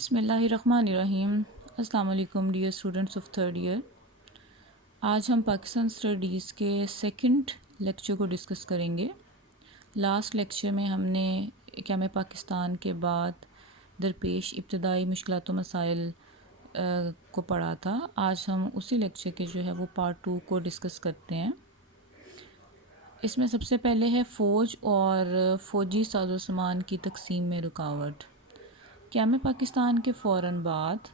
بسم اللہ الرحمن الرحیم۔ السلام علیکم dear students of third year. آج ہم پاکستان اسٹڈیز کے سیکنڈ لیکچر کو ڈسکس کریں گے۔ لاسٹ لیکچر میں ہم نے قیام پاکستان کے بعد درپیش ابتدائی مشکلات و مسائل کو پڑھا تھا۔ آج ہم اسی لیکچر کے جو ہے وہ پارٹ 2 کو ڈسکس کرتے ہیں۔ اس میں سب سے پہلے ہے فوج اور فوجی ساز و سامان کی تقسیم میں رکاوٹ۔ قیام پاکستان کے فوراً بعد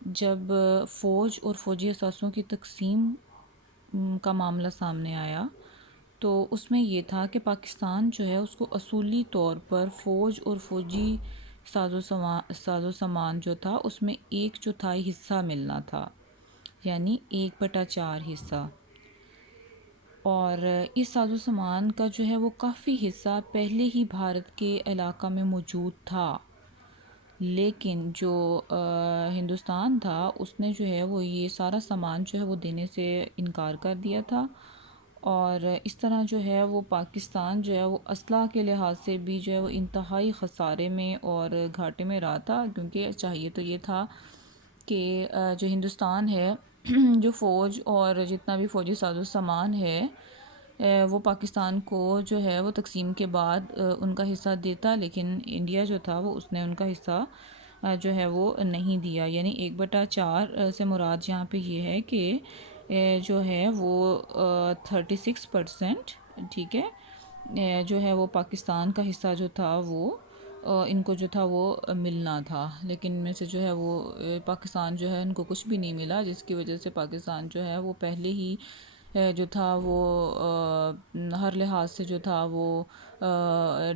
جب فوج اور فوجی اثاثوں کی تقسیم کا معاملہ سامنے آیا تو اس میں یہ تھا کہ پاکستان جو ہے اس کو اصولی طور پر فوج اور فوجی ساز و سامان جو تھا اس میں 1/4 حصہ ملنا تھا، یعنی 1/4 حصہ۔ اور اس ساز و سامان کا جو ہے وہ کافی حصہ پہلے ہی بھارت کے علاقہ میں موجود تھا، لیکن جو ہندوستان تھا اس نے جو ہے وہ یہ سارا سامان جو ہے وہ دینے سے انکار کر دیا تھا، اور اس طرح جو ہے وہ پاکستان جو ہے وہ اسلحہ کے لحاظ سے بھی جو ہے وہ انتہائی خسارے میں اور گھاٹے میں رہا تھا، کیونکہ چاہیے تو یہ تھا کہ جو ہندوستان ہے جو فوج اور جتنا بھی فوجی ساز و سامان ہے وہ پاکستان کو جو ہے وہ تقسیم کے بعد ان کا حصہ دیتا، لیکن انڈیا جو تھا وہ اس نے ان کا حصہ جو ہے وہ نہیں دیا۔ یعنی 1/4 سے مراد یہاں پہ یہ ہے کہ جو ہے وہ 36%، ٹھیک ہے، جو ہے وہ پاکستان کا حصہ جو تھا وہ ان کو جو تھا وہ ملنا تھا، لیکن ان میں سے جو ہے وہ پاکستان جو ہے ان کو کچھ بھی نہیں ملا، جس کی وجہ سے پاکستان جو ہے وہ پہلے ہی جو تھا وہ ہر لحاظ سے جو تھا وہ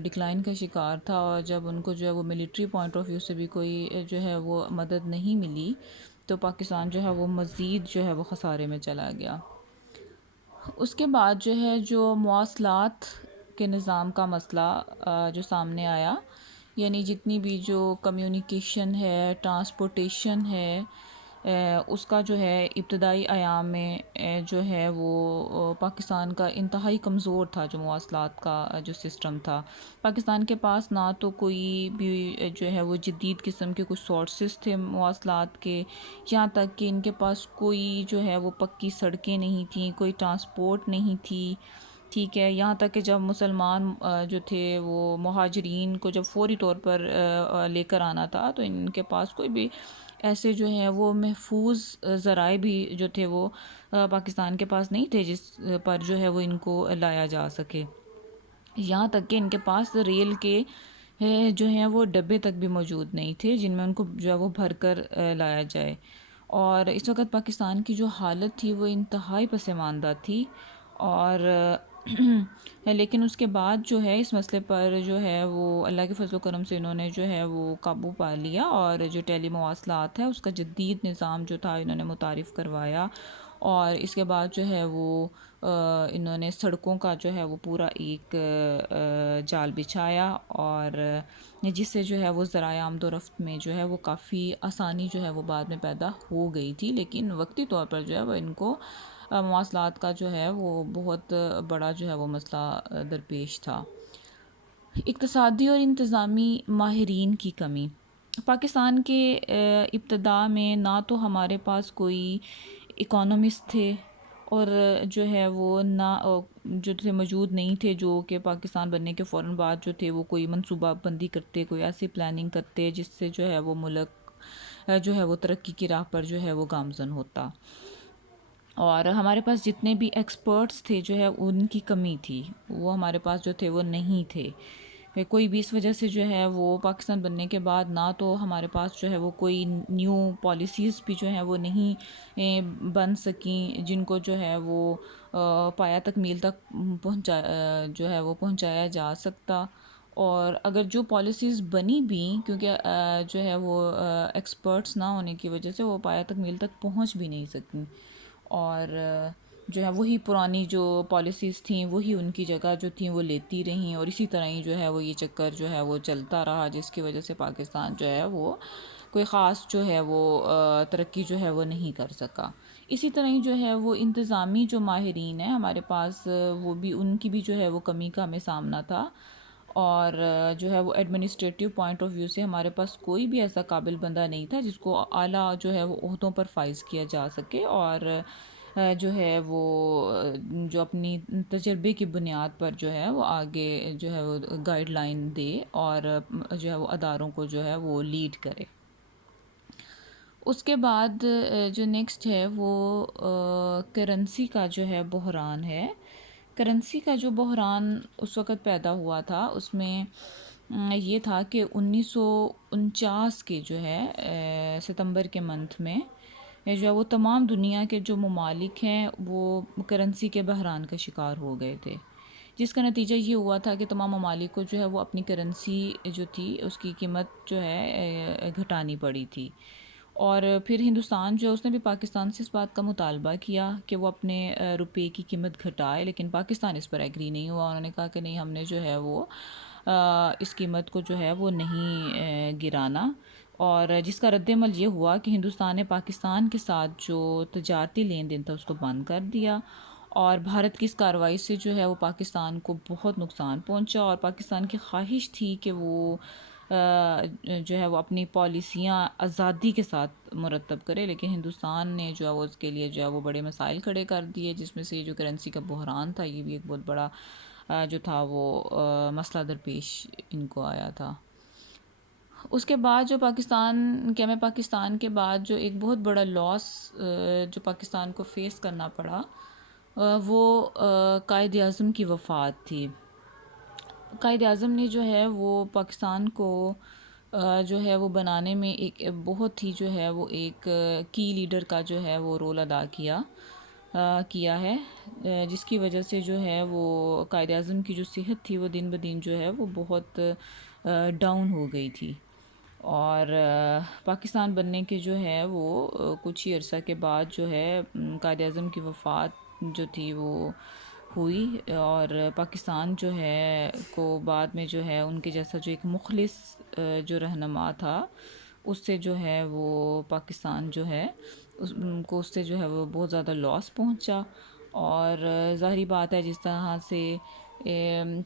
ڈکلائن کا شکار تھا، اور جب ان کو جو ہے وہ ملٹری پوائنٹ آف ویو سے بھی کوئی جو ہے وہ مدد نہیں ملی تو پاکستان جو ہے وہ مزید جو ہے وہ خسارے میں چلا گیا۔ اس کے بعد جو ہے جو مواصلات کے نظام کا مسئلہ جو سامنے آیا، یعنی جتنی بھی جو کمیونیکیشن ہے، ٹرانسپورٹیشن ہے، اس کا جو ہے ابتدائی ایام میں جو ہے وہ پاکستان کا انتہائی کمزور تھا۔ جو مواصلات کا جو سسٹم تھا، پاکستان کے پاس نہ تو کوئی بھی جو ہے وہ جدید قسم کے کچھ سورسز تھے مواصلات کے، یہاں تک کہ ان کے پاس کوئی جو ہے وہ پکی سڑکیں نہیں تھیں، کوئی ٹرانسپورٹ نہیں تھی، ٹھیک ہے۔ یہاں تک کہ جب مسلمان جو تھے وہ مہاجرین کو جب فوری طور پر لے کر آنا تھا تو ان کے پاس کوئی بھی ایسے جو ہے وہ محفوظ ذرائع بھی جو تھے وہ پاکستان کے پاس نہیں تھے جس پر جو ہے وہ ان کو لایا جا سکے۔ یہاں تک کہ ان کے پاس ریل کے جو ہیں وہ ڈبے تک بھی موجود نہیں تھے جن میں ان کو جو ہے وہ بھر کر لایا جائے، اور اس وقت پاکستان کی جو حالت تھی وہ انتہائی پسماندہ تھی۔ اور لیکن اس کے بعد جو ہے اس مسئلے پر جو ہے وہ اللہ کے فضل و کرم سے انہوں نے جو ہے وہ قابو پا لیا، اور جو ٹیلی مواصلات ہے اس کا جدید نظام جو تھا انہوں نے متعارف کروایا، اور اس کے بعد جو ہے وہ انہوں نے سڑکوں کا جو ہے وہ پورا ایک جال بچھایا، اور جس سے جو ہے وہ ذرائع آمد و رفت میں جو ہے وہ کافی آسانی جو ہے وہ بعد میں پیدا ہو گئی تھی، لیکن وقتی طور پر جو ہے وہ ان کو مواصلات کا جو ہے وہ بہت بڑا جو ہے وہ مسئلہ درپیش تھا۔ اقتصادی اور انتظامی ماہرین کی کمی۔ پاکستان کے ابتدا میں نہ تو ہمارے پاس کوئی اکانومسٹ تھے، اور جو ہے وہ نہ جو تھے موجود نہیں تھے جو کہ پاکستان بننے کے فوراً بعد جو تھے وہ کوئی منصوبہ بندی کرتے، کوئی ایسی پلاننگ کرتے جس سے جو ہے وہ ملک جو ہے وہ ترقی کی راہ پر جو ہے وہ گامزن ہوتا، اور ہمارے پاس جتنے بھی ایکسپرٹس تھے جو ہے ان کی کمی تھی، وہ ہمارے پاس جو تھے وہ نہیں تھے کوئی بھی۔ اس وجہ سے جو ہے وہ پاکستان بننے کے بعد نہ تو ہمارے پاس جو ہے وہ کوئی نیو پالیسیز بھی جو ہیں وہ نہیں بن سکیں جن کو جو ہے وہ پایہ تکمیل تک جو ہے وہ پہنچایا جا سکتا، اور اگر جو پالیسیز بنی بھی کیونکہ جو ہے وہ ایکسپرٹس نہ ہونے کی وجہ سے وہ پایہ تکمیل تک پہنچ بھی نہیں سکیں، اور جو ہے وہی پرانی جو پالیسیز تھیں وہی ان کی جگہ جو تھیں وہ لیتی رہیں، اور اسی طرح ہی جو ہے وہ یہ چکر جو ہے وہ چلتا رہا، جس کی وجہ سے پاکستان جو ہے وہ کوئی خاص جو ہے وہ ترقی جو ہے وہ نہیں کر سکا۔ اسی طرح ہی جو ہے وہ انتظامی جو ماہرین ہیں ہمارے پاس وہ بھی ان کی بھی جو ہے وہ کمی کا ہمیں سامنا تھا، اور جو ہے وہ ایڈمنسٹریٹو پوائنٹ آف ویو سے ہمارے پاس کوئی بھی ایسا قابل بندہ نہیں تھا جس کو اعلیٰ جو ہے وہ عہدوں پر فائز کیا جا سکے، اور جو ہے وہ جو اپنی تجربے کی بنیاد پر جو ہے وہ آگے جو ہے وہ گائیڈ لائن دے اور جو ہے وہ اداروں کو جو ہے وہ لیڈ کرے۔ اس کے بعد جو نیکسٹ ہے وہ کرنسی کا جو ہے بحران ہے۔ کرنسی کا جو بحران اس وقت پیدا ہوا تھا اس میں یہ تھا کہ 1949 کے جو ہے ستمبر کے منتھ میں جو ہے وہ تمام دنیا کے جو ممالک ہیں وہ کرنسی کے بحران کا شکار ہو گئے تھے، جس کا نتیجہ یہ ہوا تھا کہ تمام ممالک کو جو ہے وہ اپنی کرنسی جو تھی اس کی قیمت جو ہے گھٹانی پڑی تھی۔ اور پھر ہندوستان جو ہے اس نے بھی پاکستان سے اس بات کا مطالبہ کیا کہ وہ اپنے روپے کی قیمت گھٹائے، لیکن پاکستان اس پر ایگری نہیں ہوا۔ انہوں نے کہا کہ نہیں، ہم نے جو ہے وہ اس قیمت کو جو ہے وہ نہیں گرانا، اور جس کا رد عمل یہ ہوا کہ ہندوستان نے پاکستان کے ساتھ جو تجارتی لین دین تھا اس کو بند کر دیا، اور بھارت کی اس کارروائی سے جو ہے وہ پاکستان کو بہت نقصان پہنچا، اور پاکستان کی خواہش تھی کہ وہ جو ہے وہ اپنی پالیسیاں آزادی کے ساتھ مرتب کرے، لیکن ہندوستان نے جو ہے وہ اس کے لیے جو ہے وہ بڑے مسائل کھڑے کر دیے، جس میں سے یہ جو کرنسی کا بحران تھا یہ بھی ایک بہت بڑا جو تھا وہ مسئلہ درپیش ان کو آیا تھا۔ اس کے بعد جو پاکستان کے بعد جو ایک بہت بڑا لاس جو پاکستان کو فیس کرنا پڑا وہ قائد اعظم کی وفات تھی۔ قائد اعظم نے جو ہے وہ پاکستان کو جو ہے وہ بنانے میں ایک بہت ہی جو ہے وہ ایک کی لیڈر کا جو ہے وہ رول ادا کیا ہے، جس کی وجہ سے جو ہے وہ قائد اعظم کی جو صحت تھی وہ دن بدن جو ہے وہ بہت ڈاؤن ہو گئی تھی، اور پاکستان بننے کے جو ہے وہ کچھ ہی عرصہ کے بعد جو ہے قائد اعظم کی وفات جو تھی وہ ہوئی، اور پاکستان جو ہے کو بعد میں جو ہے ان کے جیسا جو ایک مخلص جو رہنما تھا اس سے جو ہے وہ پاکستان جو ہے اس سے جو ہے وہ بہت زیادہ لاس پہنچا، اور ظاہری بات ہے جس طرح سے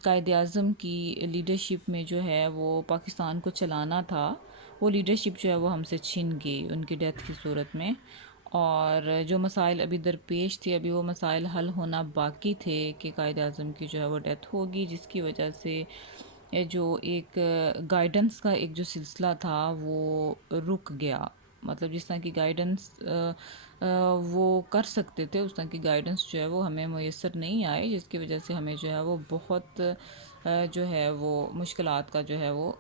قائد اعظم کی لیڈرشپ میں جو ہے وہ پاکستان کو چلانا تھا، وہ لیڈرشپ جو ہے وہ ہم سے چھن گئی ان کی ڈیتھ کی صورت میں، اور جو مسائل ابھی درپیش تھے ابھی وہ مسائل حل ہونا باقی تھے کہ قائد اعظم کی جو ہے وہ ڈیتھ ہوگی، جس کی وجہ سے جو ایک گائیڈنس کا ایک جو سلسلہ تھا وہ رک گیا، مطلب جس طرح کی گائیڈنس وہ کر سکتے تھے اس طرح کی گائیڈنس جو ہے وہ ہمیں میسر نہیں آئی، جس کی وجہ سے ہمیں جو ہے وہ بہت جو ہے وہ مشکلات کا جو ہے وہ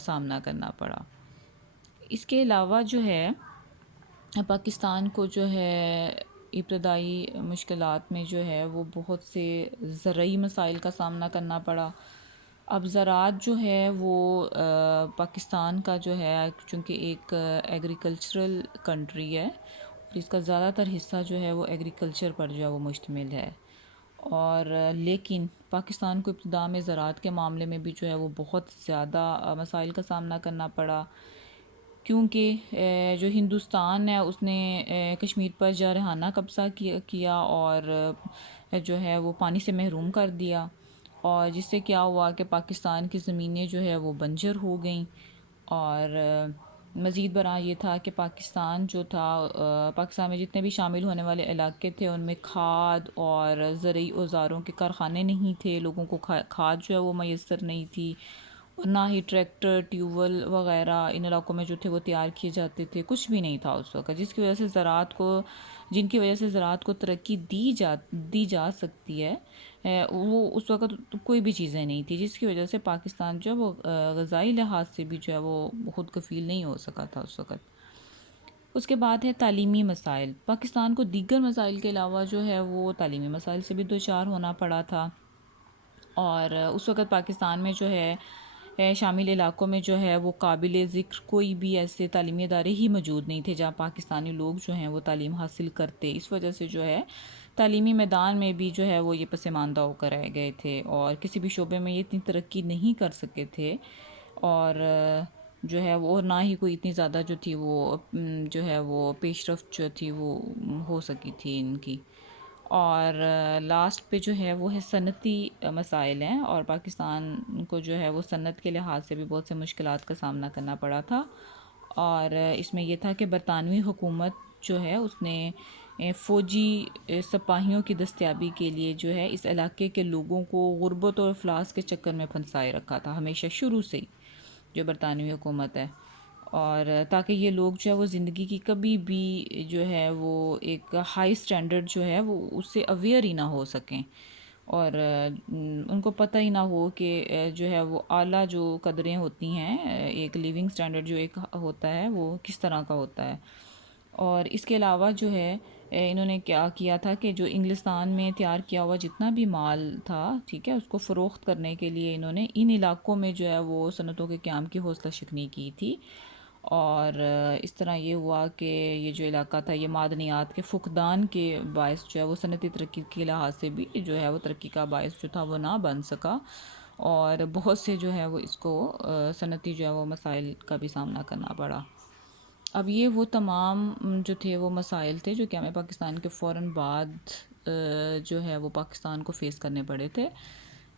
سامنا کرنا پڑا۔ اس کے علاوہ جو ہے پاکستان کو جو ہے ابتدائی مشکلات میں جو ہے وہ بہت سے زرعی مسائل کا سامنا کرنا پڑا۔ اب زراعت جو ہے وہ پاکستان کا جو ہے چونکہ ایک ایگریکلچرل کنٹری ہے، اور اس کا زیادہ تر حصہ جو ہے وہ ایگریکلچر پر جو ہے وہ مشتمل ہے، اور لیکن پاکستان کو ابتدا میں زراعت کے معاملے میں بھی جو ہے وہ بہت زیادہ مسائل کا سامنا کرنا پڑا، کیونکہ جو ہندوستان ہے اس نے کشمیر پر جارحانہ قبضہ کیا اور جو ہے وہ پانی سے محروم کر دیا، اور جس سے کیا ہوا کہ پاکستان کی زمینیں جو ہے وہ بنجر ہو گئیں، اور مزید برآں یہ تھا کہ پاکستان جو تھا پاکستان میں جتنے بھی شامل ہونے والے علاقے تھے ان میں کھاد اور زرعی اوزاروں کے کارخانے نہیں تھے، لوگوں کو کھاد جو ہے وہ میسر نہیں تھی، اور نہ ہی ٹریکٹر ٹیوبل وغیرہ ان علاقوں میں جو تھے وہ تیار کیے جاتے تھے، کچھ بھی نہیں تھا اس وقت، جن کی وجہ سے زراعت کو ترقی دی جا سکتی ہے وہ اس وقت کوئی بھی چیزیں نہیں تھی، جس کی وجہ سے پاکستان جو ہے وہ غذائی لحاظ سے بھی جو ہے وہ خود کفیل نہیں ہو سکا تھا اس وقت۔ اس کے بعد ہے تعلیمی مسائل۔ پاکستان کو دیگر مسائل کے علاوہ جو ہے وہ تعلیمی مسائل سے بھی دوچار ہونا پڑا تھا، اور اس وقت پاکستان میں جو ہے شامل علاقوں میں جو ہے وہ قابل ذکر کوئی بھی ایسے تعلیمی ادارے ہی موجود نہیں تھے جہاں پاکستانی لوگ جو ہیں وہ تعلیم حاصل کرتے، اس وجہ سے جو ہے تعلیمی میدان میں بھی جو ہے وہ یہ پسماندہ ہو کر رہ گئے تھے، اور کسی بھی شعبے میں یہ اتنی ترقی نہیں کر سکے تھے، اور جو ہے وہ نہ ہی کوئی اتنی زیادہ جو تھی وہ جو ہے وہ پیش رفت جو تھی وہ ہو سکی تھی ان کی۔ اور لاسٹ پہ جو ہے وہ ہے صنعتی مسائل ہیں، اور پاکستان کو جو ہے وہ صنعت کے لحاظ سے بھی بہت سے مشکلات کا سامنا کرنا پڑا تھا، اور اس میں یہ تھا کہ برطانوی حکومت جو ہے اس نے فوجی سپاہیوں کی دستیابی کے لیے جو ہے اس علاقے کے لوگوں کو غربت اور افلاس کے چکر میں پھنسائے رکھا تھا ہمیشہ شروع سے ہی، جو برطانوی حکومت ہے، اور تاکہ یہ لوگ جو ہے وہ زندگی کی کبھی بھی جو ہے وہ ایک ہائی سٹینڈرڈ جو ہے وہ اس سے اویئر ہی نہ ہو سکیں، اور ان کو پتہ ہی نہ ہو کہ جو ہے وہ اعلیٰ جو قدریں ہوتی ہیں، ایک لیونگ سٹینڈرڈ جو ایک ہوتا ہے وہ کس طرح کا ہوتا ہے۔ اور اس کے علاوہ جو ہے انہوں نے کیا کیا تھا کہ جو انگلستان میں تیار کیا ہوا جتنا بھی مال تھا، ٹھیک ہے، اس کو فروخت کرنے کے لیے انہوں نے ان علاقوں میں جو ہے وہ صنعتوں کے قیام کی حوصلہ شکنی کی تھی، اور اس طرح یہ ہوا کہ یہ جو علاقہ تھا یہ معدنیات کے فقدان کے باعث جو ہے وہ صنعتی ترقی کے لحاظ سے بھی جو ہے وہ ترقی کا باعث جو تھا وہ نہ بن سکا، اور بہت سے جو ہے وہ اس کو صنعتی جو ہے وہ مسائل کا بھی سامنا کرنا پڑا۔ اب یہ وہ تمام جو تھے وہ مسائل تھے جو کہ ہمیں پاکستان کے فوراً بعد جو ہے وہ پاکستان کو فیس کرنے پڑے تھے۔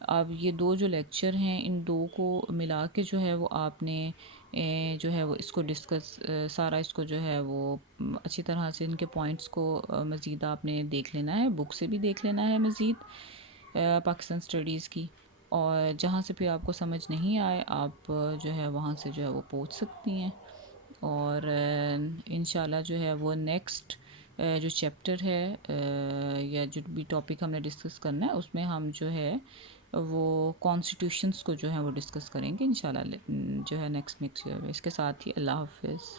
اب یہ دو جو لیکچر ہیں ان دو کو ملا کے جو ہے وہ آپ نے جو ہے وہ اس کو ڈسکس سارا اس کو جو ہے وہ اچھی طرح سے ان کے پوائنٹس کو مزید آپ نے دیکھ لینا ہے، بک سے بھی دیکھ لینا ہے مزید پاکستان اسٹڈیز کی، اور جہاں سے پھر آپ کو سمجھ نہیں آئے آپ جو ہے وہاں سے جو ہے وہ پوچھ سکتی ہیں، اور انشاءاللہ جو ہے وہ نیکسٹ جو چیپٹر ہے یا جو بھی ٹاپک ہم نے ڈسکس کرنا ہے اس میں ہم جو ہے وہ کانسٹیٹیوشنز کو جو ہے وہ ڈسکس کریں گے انشاءاللہ جو ہے نیکسٹ اس کے ساتھ ہی اللہ حافظ۔